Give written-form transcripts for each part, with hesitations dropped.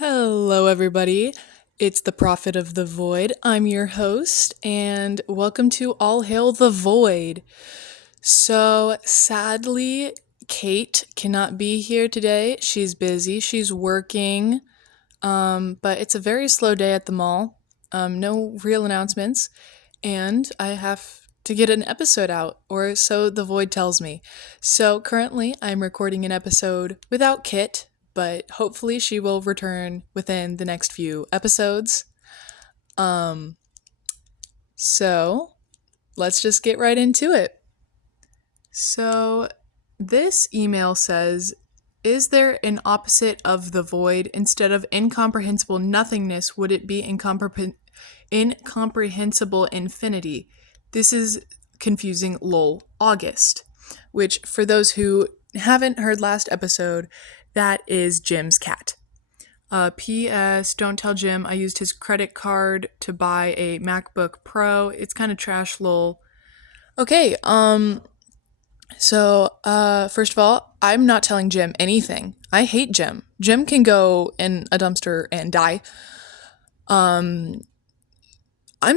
Hello, everybody. It's the Prophet of the Void. I'm your host, and welcome to All Hail the Void. So, sadly, Kate cannot be here today. She's busy, she's working, but it's a very slow day at the mall. No real announcements, and I have to get an episode out, or so the Void tells me. So, currently, I'm recording an episode without Kit, but hopefully she will return within the next few episodes. Um, so let's just get right into it. So this email says, is there an opposite of the void? Instead of incomprehensible nothingness, would it be incomprehensible infinity? This is confusing lol August, which for those who haven't heard last episode, that is Jim's cat. P.S. Don't tell Jim I used his credit card to buy a MacBook Pro. It's kind of trash, lol. Okay, first of all, I'm not telling Jim anything. I hate Jim. Jim can go in a dumpster and die. I'm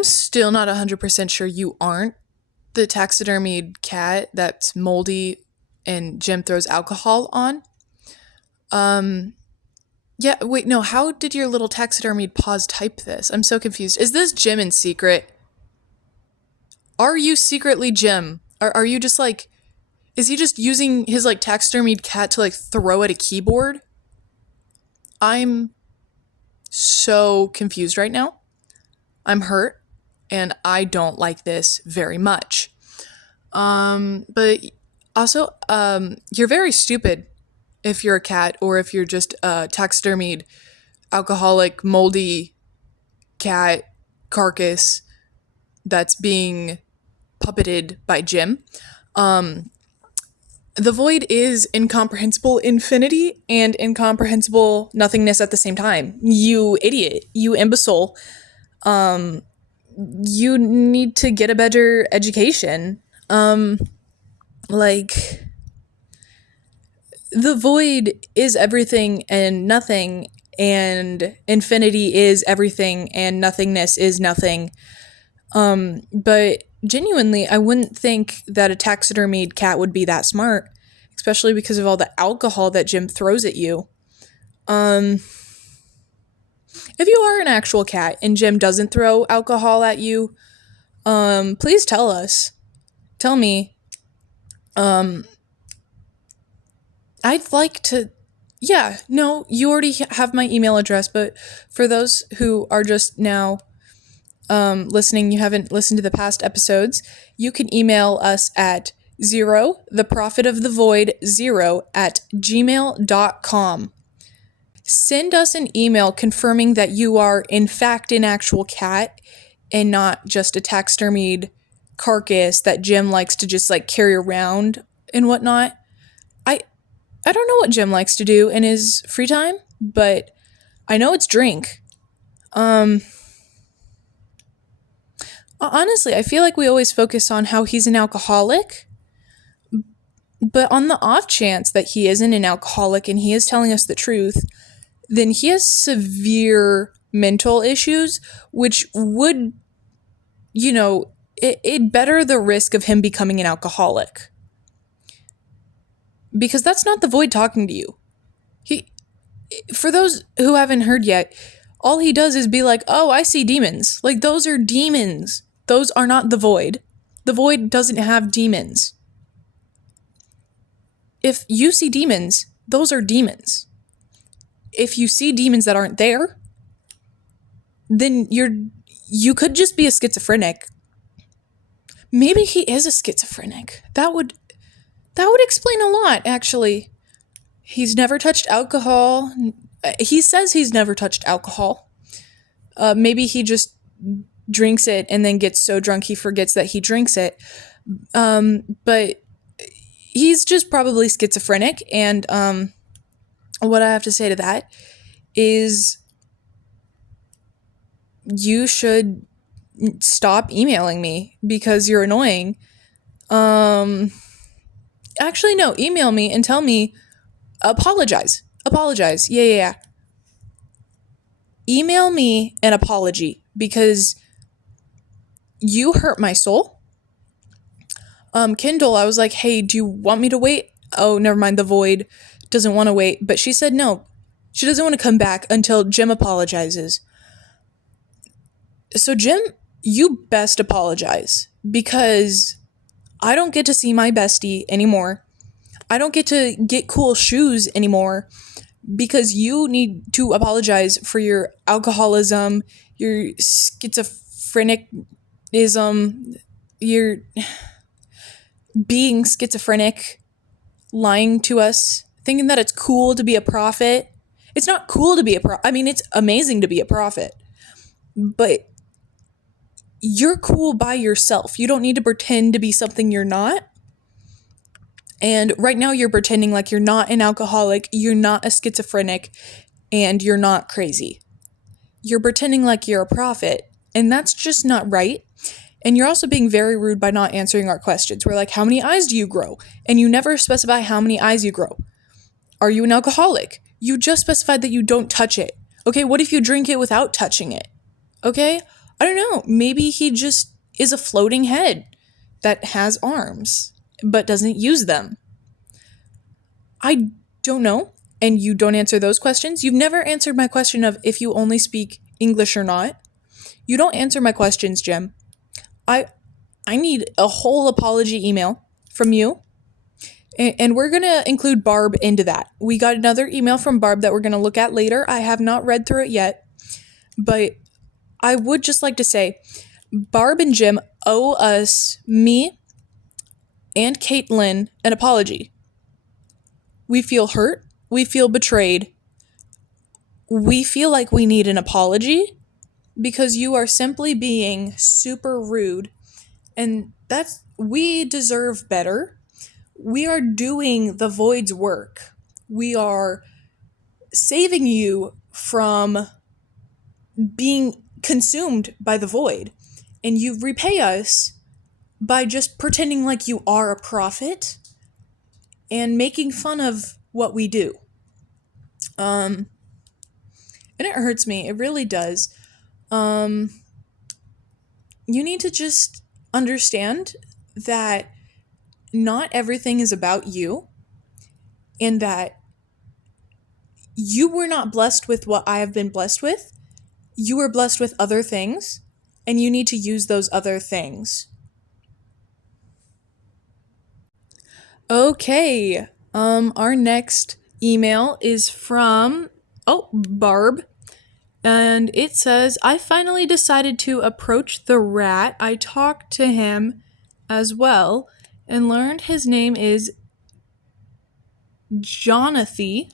still not 100% sure you aren't the taxidermied cat that's moldy and Jim throws alcohol on. Yeah, wait, no, how did your little taxidermied paws type this? I'm so confused. Is this Jim in secret? Are you secretly Jim? Are you just like, is he just using his like taxidermied cat to like throw at a keyboard? I'm so confused right now. I'm hurt and I don't like this very much. But also, you're very stupid if you're a cat or if you're just a taxidermied, alcoholic, moldy cat carcass that's being puppeted by Jim. The void is incomprehensible infinity and incomprehensible nothingness at the same time. You idiot. You imbecile. You need to get a better education. The void is everything and nothing, and infinity is everything and nothingness is nothing. But genuinely, I wouldn't think that a taxidermied cat would be that smart, especially because of all the alcohol that Jim throws at you. If you are an actual cat and Jim doesn't throw alcohol at you, please tell us. Tell me. I'd like to. Yeah, no, you already have my email address, but for those who are just now listening, you haven't listened to the past episodes, you can email us at theprofitofthevoid0@gmail.com. Send us an email confirming that you are in fact an actual cat and not just a taxidermied carcass that Jim likes to just like carry around and whatnot. I don't know what Jim likes to do in his free time, but I know it's drink. Honestly, I feel like we always focus on how he's an alcoholic, but on the off chance that he isn't an alcoholic and he is telling us the truth, then he has severe mental issues, which would, it better the risk of him becoming an alcoholic. Because that's not the void talking to you. For those who haven't heard yet, all he does is be like, oh, I see demons. Like, those are demons. Those are not the void. The void doesn't have demons. If you see demons, those are demons. If you see demons that aren't there, then you could just be a schizophrenic. Maybe he is a schizophrenic. That would explain a lot, actually. He's never touched alcohol. He says he's never touched alcohol. Maybe he just drinks it and then gets so drunk he forgets that he drinks it. But he's just probably schizophrenic. And what I have to say to that is you should stop emailing me because you're annoying. Actually, no, email me and tell me, apologize. Yeah. email me an apology because you hurt my soul. Kindle, I was like, hey, do you want me to wait? Oh, never mind. The void doesn't want to wait. But she said no. She doesn't want to come back until Jim apologizes. So, Jim, you best apologize because I don't get to see my bestie anymore. I don't get to get cool shoes anymore because you need to apologize for your alcoholism, your schizophrenicism, your being schizophrenic, lying to us, thinking that it's cool to be a prophet. It's not cool to be a prophet. I mean, it's amazing to be a prophet, but you're cool by yourself. You don't need to pretend to be something you're not. And right now you're pretending like you're not an alcoholic, you're not a schizophrenic, and you're not crazy. You're pretending like you're a prophet, and that's just not right. And you're also being very rude by not answering our questions. We're like, how many eyes do you grow? And you never specify how many eyes you grow. Are you an alcoholic? You just specified that you don't touch it. Okay, what if you drink it without touching it? Okay, I don't know. Maybe he just is a floating head that has arms but doesn't use them. I don't know. And you don't answer those questions. You've never answered my question of if you only speak English or not. You don't answer my questions, Jim. I need a whole apology email from you. And we're going to include Barb into that. We got another email from Barb that we're going to look at later. I have not read through it yet. But I would just like to say, Barb and Jim owe us, me and Caitlin, an apology. We feel hurt. We feel betrayed. We feel like we need an apology because you are simply being super rude. And we deserve better. We are doing the void's work. We are saving you from being consumed by the void. And you repay us by just pretending like you are a prophet and making fun of what we do. And it hurts me. It really does. You need to just understand that not everything is about you and that you were not blessed with what I have been blessed with. You were blessed with other things, and you need to use those other things. Okay. Our next email is from Barb. And it says, I finally decided to approach the rat. I talked to him as well and learned his name is Jonathan.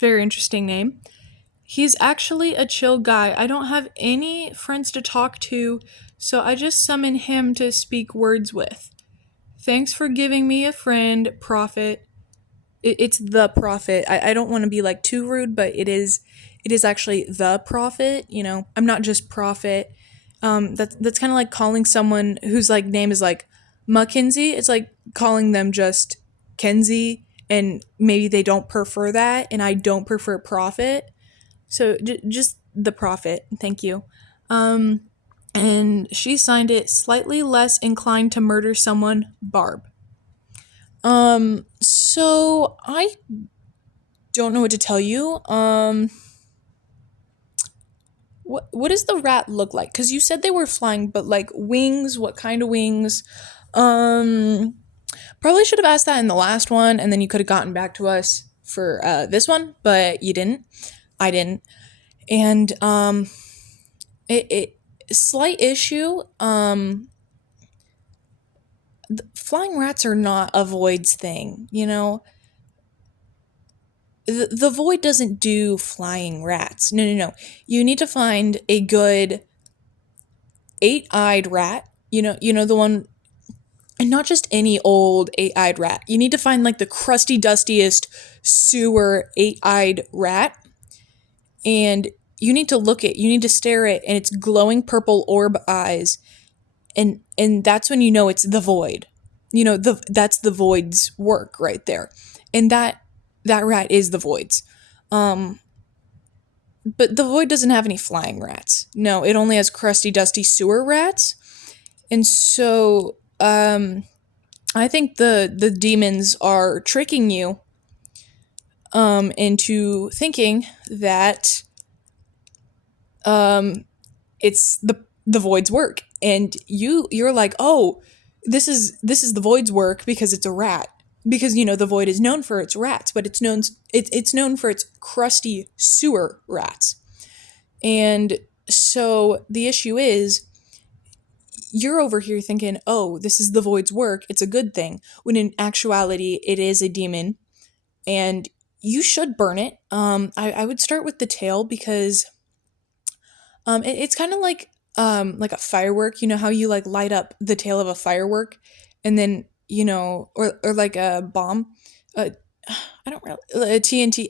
Very interesting name. He's actually a chill guy. I don't have any friends to talk to, so I just summon him to speak words with. Thanks for giving me a friend, Prophet. It's the Prophet. I don't want to be like too rude, but it is actually the Prophet. You know, I'm not just Prophet. That's kind of like calling someone whose like name is like Mackenzie. It's like calling them just Kenzie, and maybe they don't prefer that, and I don't prefer Prophet. So just the Prophet. Thank you. And she signed it, slightly less inclined to murder someone, Barb. So I don't know what to tell you. What does the rat look like? Because you said they were flying, but like wings, what kind of wings? Probably should have asked that in the last one, and then you could have gotten back to us for this one, but you didn't. I didn't. And it slight issue. Flying rats are not a void's thing, you know. The void doesn't do flying rats. No. You need to find a good 8-eyed rat. You know the one, and not just any old 8-eyed rat. You need to find like the crusty, dustiest sewer 8-eyed rat, and you need to stare at, and it's glowing purple orb eyes, and that's when you know it's the void. You know, that's the void's work right there, and that rat is the void's. But the void doesn't have any flying rats. No, it only has crusty, dusty sewer rats. And so, I think the demons are tricking you into thinking that it's the void's work, and you're like, oh, this is the void's work because it's a rat, because the void is known for its rats, but it's known for its crusty sewer rats. And so the issue is, you're over here thinking, oh, this is the void's work, it's a good thing, when in actuality it is a demon, and you should burn it. I would start with the tail, because it's kind of like a firework. You know how you like light up the tail of a firework, and then or like a bomb. I don't really, a TNT,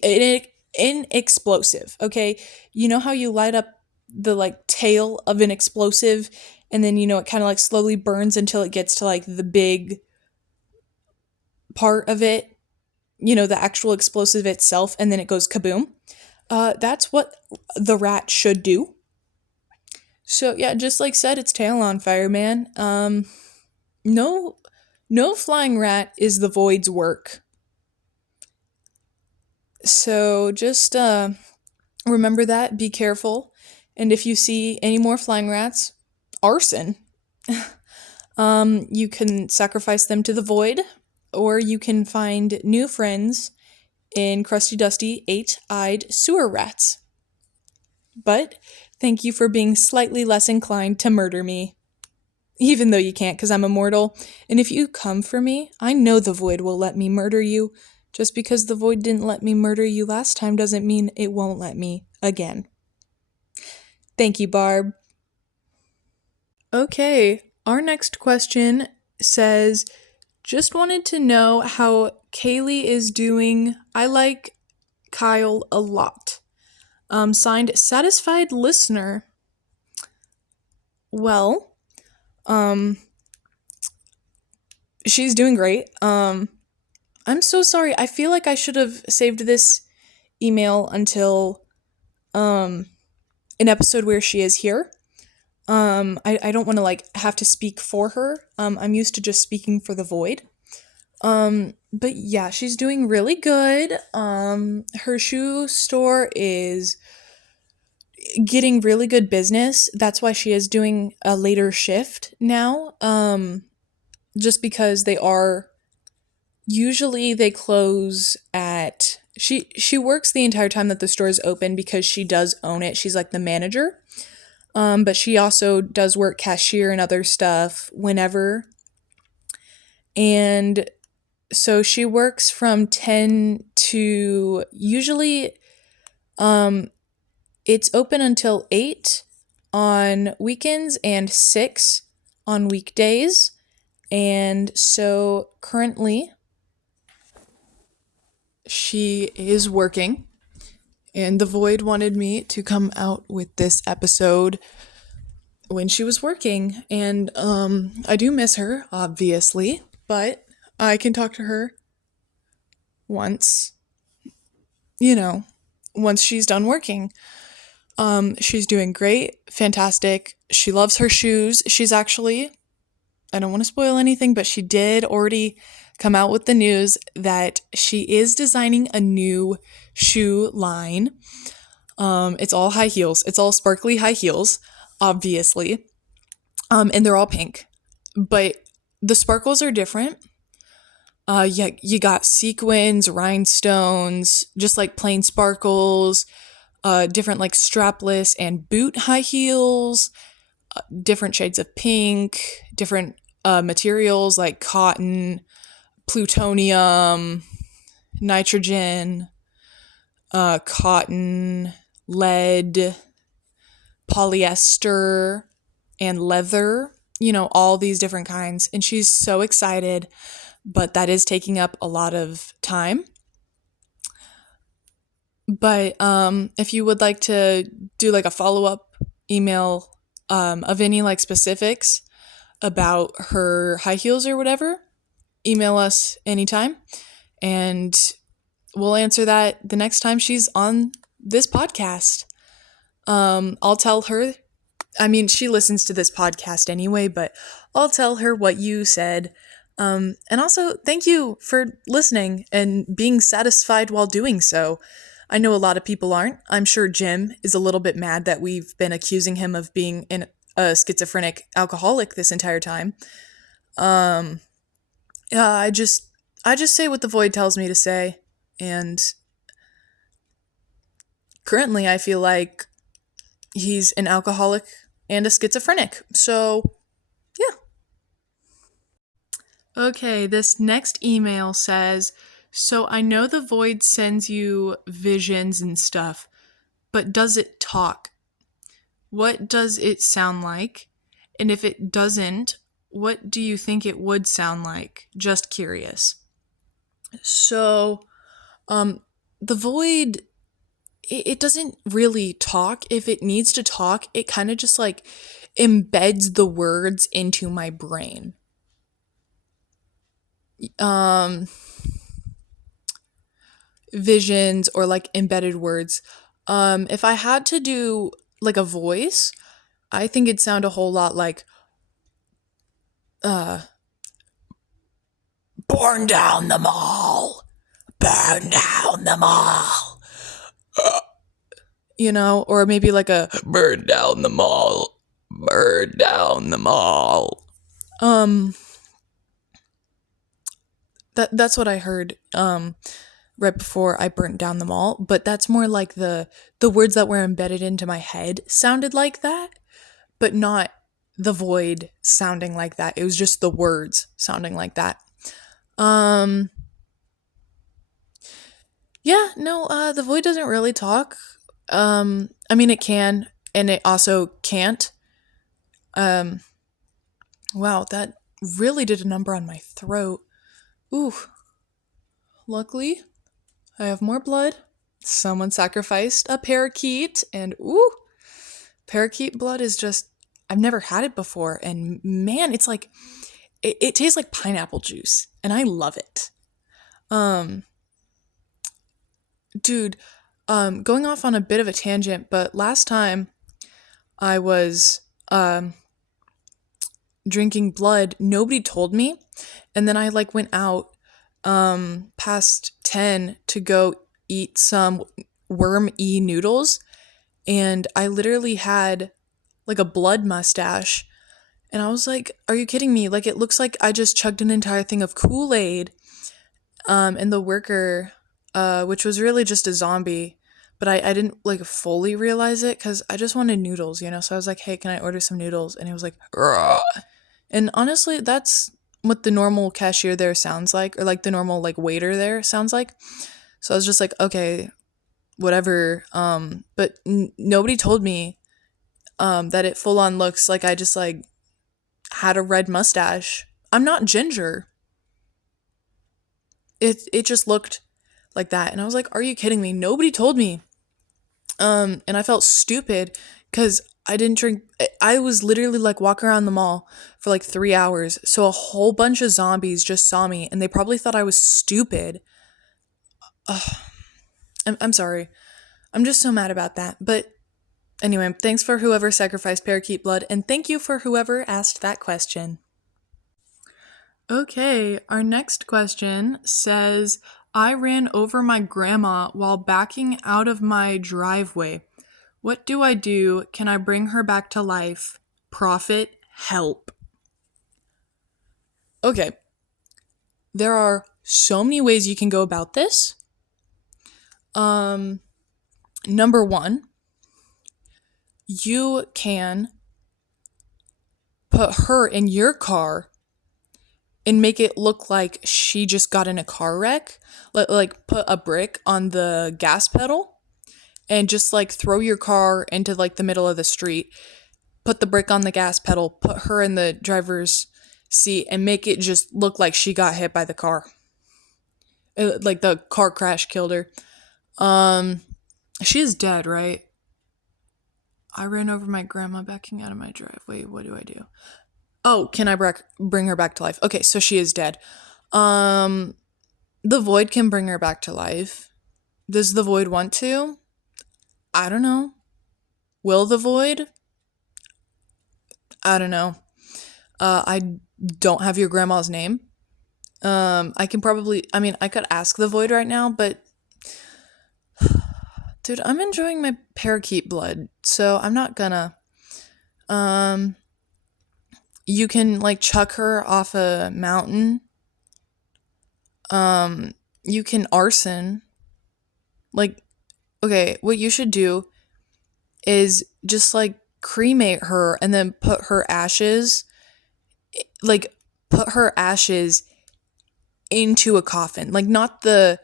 an explosive. Okay, you know how you light up the like tail of an explosive, and then it kind of like slowly burns until it gets to like the big part of it. The actual explosive itself, and then it goes kaboom. That's what the rat should do. So yeah, just like set its tail on fire, man. No, no flying rat is the void's work. So just remember that. Be careful, and if you see any more flying rats, arson. You can sacrifice them to the void, or you can find new friends in crusty, dusty, eight-eyed sewer rats. But thank you for being slightly less inclined to murder me. Even though you can't, because I'm immortal. And if you come for me, I know the void will let me murder you. Just because the void didn't let me murder you last time doesn't mean it won't let me again. Thank you, Barb. Okay, our next question says, just wanted to know how Kaylee is doing. I like Kyle a lot. Signed, Satisfied Listener. Well, she's doing great. I'm so sorry. I feel like I should have saved this email until an episode where she is here. I don't want to like have to speak for her. I'm used to just speaking for the void. But yeah, she's doing really good. Her shoe store is getting really good business. That's why she is doing a later shift now. Just because they close at, she works the entire time that the store is open because she does own it. She's like the manager. But she also does work cashier and other stuff whenever. And so she works from 10 to usually it's open until 8 on weekends and 6 on weekdays. And so currently she is working, and the void wanted me to come out with this episode when she was working. And I do miss her, obviously, but I can talk to her once she's done working. She's doing great, fantastic. She loves her shoes. She's actually, I don't want to spoil anything, but she did already come out with the news that she is designing a new shoe line. It's all high heels. It's all sparkly high heels, obviously. And they're all pink. But the sparkles are different. Yeah, you got sequins, rhinestones, just like plain sparkles, different like strapless and boot high heels, different shades of pink, different materials like cotton, plutonium, nitrogen, cotton, lead, polyester, and leather, all these different kinds. And she's so excited, but that is taking up a lot of time. But if you would like to do like a follow-up email of any like specifics about her high heels or whatever, email us anytime, and we'll answer that the next time she's on this podcast. I'll tell her. I mean, she listens to this podcast anyway, but I'll tell her what you said. And also, thank you for listening and being satisfied while doing so. I know a lot of people aren't. I'm sure Jim is a little bit mad that we've been accusing him of being a schizophrenic alcoholic this entire time. Um, yeah, I just say what the void tells me to say, and currently I feel like he's an alcoholic and a schizophrenic. So, yeah. Okay, this next email says, so I know the void sends you visions and stuff, but does it talk? What does it sound like? And if it doesn't, what do you think it would sound like? Just curious. So, um, the void, it doesn't really talk. If it needs to talk, it kind of just like embeds the words into my brain. Um, Visions or like embedded words. If I had to do like a voice, I think it'd sound a whole lot like uh burn down the mall. Burn down the mall. Or maybe like a burn down the mall. Burn down the mall. Um that's what I heard right before I burnt down the mall, but that's more like the words that were embedded into my head sounded like that, but not the void sounding like that. It was just the words sounding like that. Um yeah, no, the void doesn't really talk. I mean it can and it also can't. Um wow, that really did a number on my throat. Ooh, luckily I have more blood. Someone sacrificed a parakeet and ooh, parakeet blood is just I've never had it before and man, it's like it tastes like pineapple juice and I love it. Um Dude, going off on a bit of a tangent, but last time I was drinking blood, nobody told me, and then I like went out past 10 to go eat some worm-y noodles, and I literally had like a blood mustache, and I was like, "Are you kidding me? Like it looks like I just chugged an entire thing of Kool-Aid." And the worker, which was really just a zombie, but I didn't like fully realize it because I just wanted noodles. So I was like, hey, can I order some noodles? And he was like, "Rah." And honestly, that's what the normal cashier there sounds like, or like the normal like waiter there sounds like. So I was just like, okay, whatever. But nobody told me that it full on looks like I just like had a red mustache. I'm not ginger. It just looked like that. And I was like, are you kidding me? Nobody told me. And I felt stupid because I didn't drink. I was literally like walking around the mall for like 3 hours. So a whole bunch of zombies just saw me and they probably thought I was stupid. Ugh, I'm sorry. I'm just so mad about that. But anyway, thanks for whoever sacrificed parakeet blood. And thank you for whoever asked that question. Okay, our next question says, I ran over my grandma while backing out of my driveway. What do I do? Can I bring her back to life? Profit, help. Okay, there are so many ways you can go about this. Number one, you can put her in your car and make it look like she just got in a car wreck. Like put a brick on the gas pedal and just like throw your car into like the middle of the street. Put the brick on the gas pedal, put her in the driver's seat, and make it just look like she got hit by the car. Like the car crash killed her. She is dead, right? I ran over my grandma backing out of my driveway. What do I do? Oh, can I bring her back to life? Okay, so she is dead. The void can bring her back to life. Does the void want to? I don't know. Will the void? I don't know. I don't have your grandma's name. I can probably, I mean, I could ask the void right now, but dude, I'm enjoying my parakeet blood, so I'm not gonna. Um, you can like chuck her off a mountain. Um, you can arson. Like, okay, what you should do is just like cremate her and then like put her ashes into a coffin. Like not the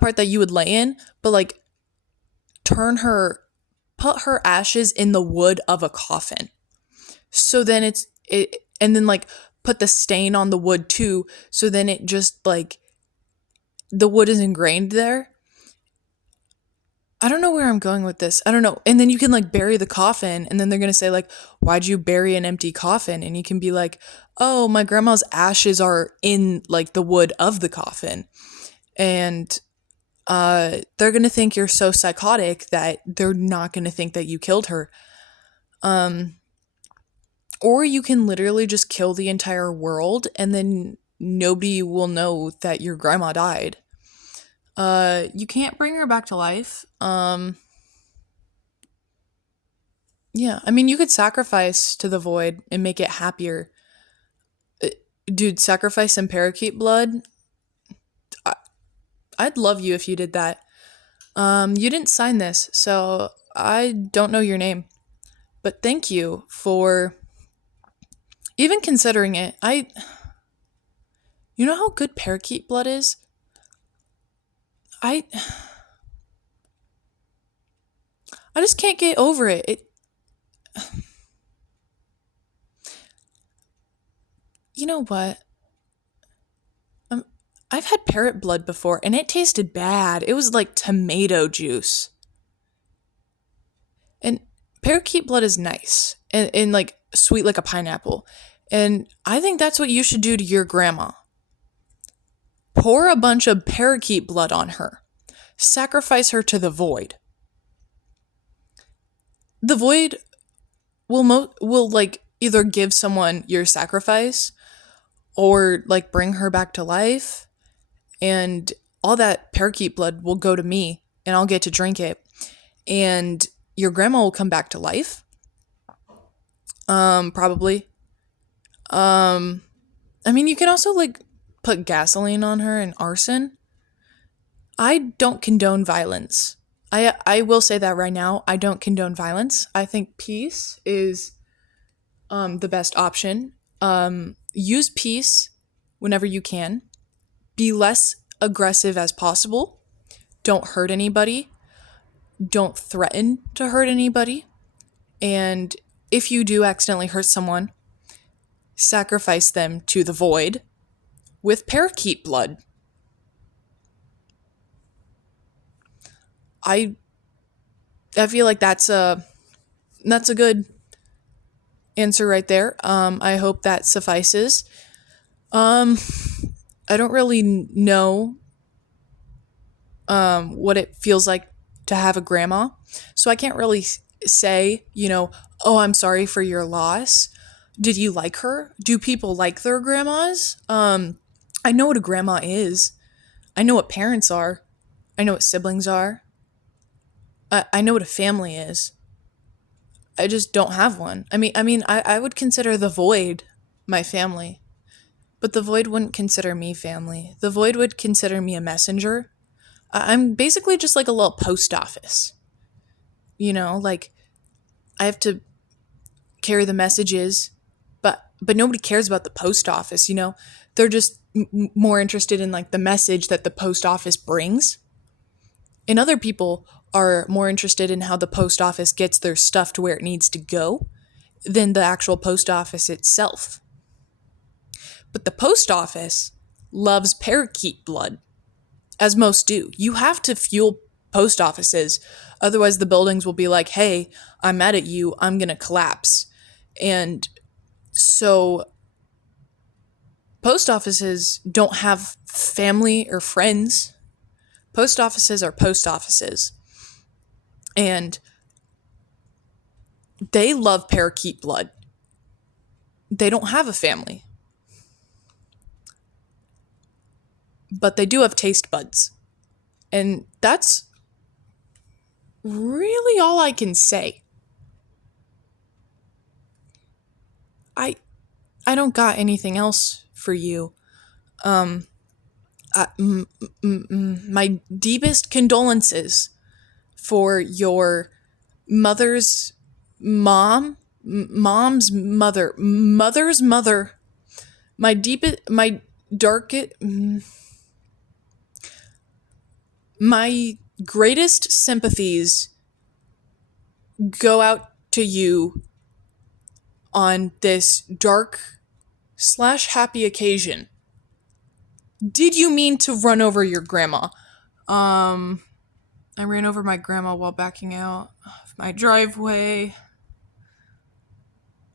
part that you would lay in, but like turn her put her ashes in the wood of a coffin. So then and then like put the stain on the wood too, so then it just like the wood is ingrained there. I don't know where I'm going with this. I don't know. And then you can like bury the coffin, and then they're going to say like, "Why'd you bury an empty coffin?" And you can be like, "Oh, my grandma's ashes are in like the wood of the coffin." And they're going to think you're so psychotic that they're not going to think that you killed her. Um or you can literally just kill the entire world and then nobody will know that your grandma died. You can't bring her back to life. Yeah, I mean, you could sacrifice to the void and make it happier. Uh, Dude, sacrifice some parakeet blood. I- I'd love you if you did that. You didn't sign this, so I don't know your name. But thank you for even considering it. You know how good parakeet blood is? I, I just can't get over it. You know what? Um, I've had parrot blood before and it tasted bad. It was like tomato juice. And parakeet blood is nice and like sweet like a pineapple. And I think that's what you should do to your grandma. Pour a bunch of parakeet blood on her. Sacrifice her to the void. The void will like either give someone your sacrifice or like bring her back to life, and all that parakeet blood will go to me and I'll get to drink it, and your grandma will come back to life. Probably. Um, I mean, you can also like put gasoline on her and arson. I don't condone violence. I will say that right now. I don't condone violence. I think peace is the best option. Use peace whenever you can. Be less aggressive as possible. Don't hurt anybody. Don't threaten to hurt anybody. And if you do accidentally hurt someone, sacrifice them to the void with parakeet blood. I I feel like that's a good answer right there. I hope that suffices. Um, I don't really know what it feels like to have a grandma, so I can't really say, oh, I'm sorry for your loss. Did you like her? Do people like their grandmas? I know what a grandma is. I know what parents are. I know what siblings are. I know what a family is. I just don't have one. I would consider the void my family, but the void wouldn't consider me family. The void would consider me a messenger. I'm basically just like a little post office. Like I have to carry the messages, but nobody cares about the post office. They're just more interested in like the message that the post office brings, and other people are more interested in how the post office gets their stuff to where it needs to go than the actual post office itself. But the post office loves parakeet blood, as most do. You have to fuel post offices, otherwise the buildings will be like, hey, I'm mad at you, I'm going to collapse. And so post offices don't have family or friends. Post offices are post offices. And They love parakeet blood. They don't have a family, but they do have taste buds. And that's really all I can say. I I don't got anything else for you. Um, my deepest condolences for your mother's mom's mother's mother. My deepest, my darkest, my greatest sympathies go out to you on this dark slash happy occasion. Did you mean to run over your grandma? Um, I ran over my grandma while backing out of my driveway.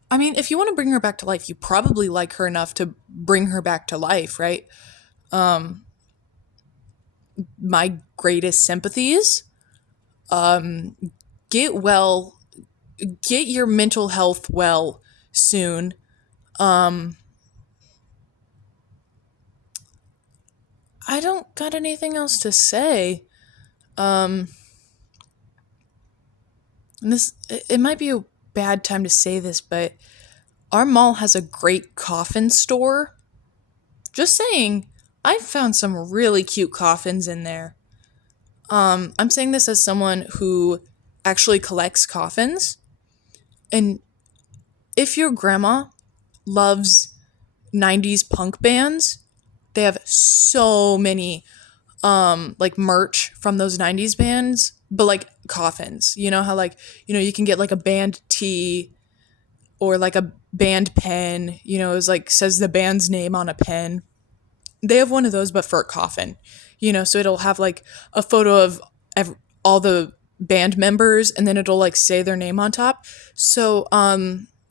I mean, if you want to bring her back to life, you probably like her enough to bring her back to life, right? Um, my greatest sympathies. Um, get well, get your mental health well soon. Um, I don't got anything else to say. Um, it might be a bad time to say this, but our mall has a great coffin store. Just saying, I found some really cute coffins in there. I'm saying this as someone who actually collects coffins. And if your grandma loves 90s punk bands, they have so many like merch from those 90s bands, but like coffins. You know how like, you can get like a band tee or like a band pen, it's like says the band's name on a pen. They have one of those but for a coffin. So it'll have like a photo of all the band members and then it'll like say their name on top. So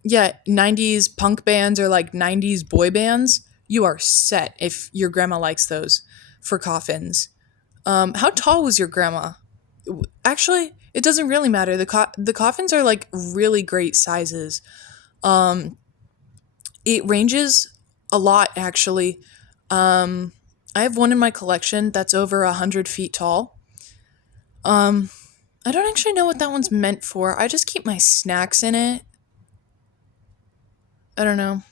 yeah, 90s punk bands or like 90s boy bands, you are set if your grandma likes those for coffins. How tall was your grandma? Actually, it doesn't really matter. The coffins are like really great sizes. Um, it ranges a lot actually. I have one in my collection that's over 100 feet tall. Um, I don't actually know what that one's meant for. I just keep my snacks in it. I don't know.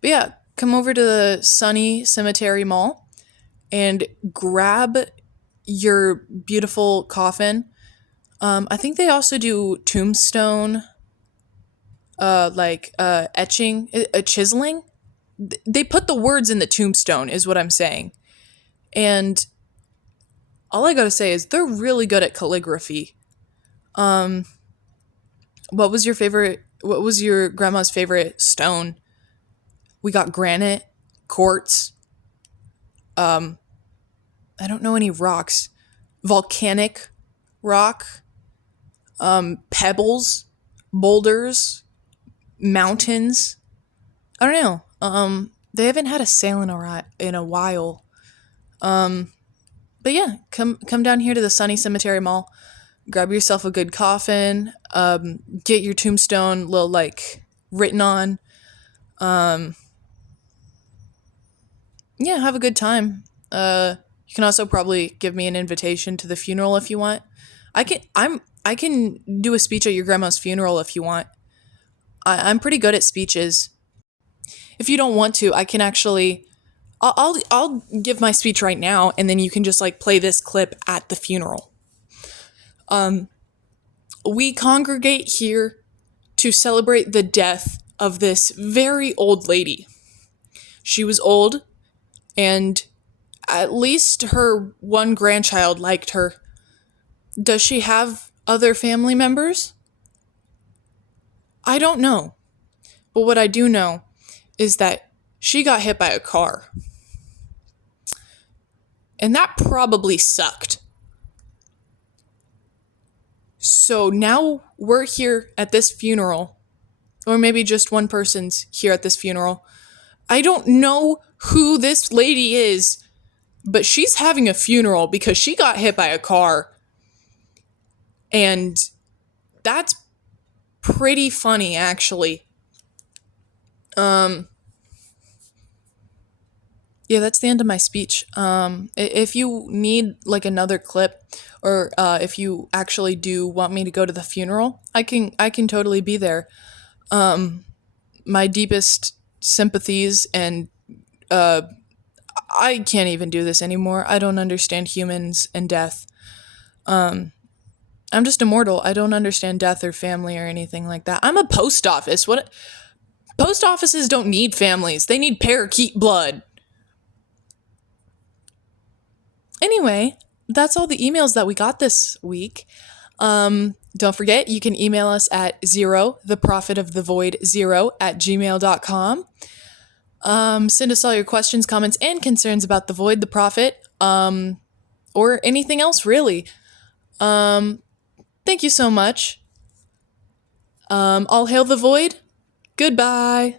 But yeah, come over to the Sunny Cemetery Mall and grab your beautiful coffin. I think they also do tombstone, etching, chiseling. They put the words in the tombstone, is what I'm saying. And all I gotta say is they're really good at calligraphy. Um, what was your favorite? What was your grandma's favorite stone? We got granite, quartz. Um, I don't know any rocks. Volcanic rock, pebbles, boulders, mountains. I don't know. They haven't had a sale in a while. Um, but yeah, come down here to the Sunny Cemetery Mall. Grab yourself a good coffin. Get your tombstone little like written on. Um, yeah, have a good time. You can also probably give me an invitation to the funeral if you want. I can do a speech at your grandma's funeral if you want. I'm pretty good at speeches. If you don't want to, I can actually I'll give my speech right now and then you can just like play this clip at the funeral. Um we congregate here to celebrate the death of this very old lady. She was old and at least her one grandchild liked her. Does she have other family members? I don't know. But what I do know is that she got hit by a car. And that probably sucked. So now we're here at this funeral, or maybe just one person's here at this funeral. I don't know who this lady is, but she's having a funeral because she got hit by a car. And that's pretty funny, actually. Um, yeah, that's the end of my speech. If you need like another clip, or if you actually do want me to go to the funeral, I can totally be there. My deepest sympathies, and I can't even do this anymore. I don't understand humans and death. I'm just immortal. I don't understand death or family or anything like that. I'm a post office. What? Post offices don't need families. They need parakeet blood. Anyway, that's all the emails that we got this week. Don't forget, you can email us at theprofitofthevoid0@gmail.com. Send us all your questions, comments, and concerns about the void, the prophet, or anything else, really. Thank you so much. All hail the void. Goodbye.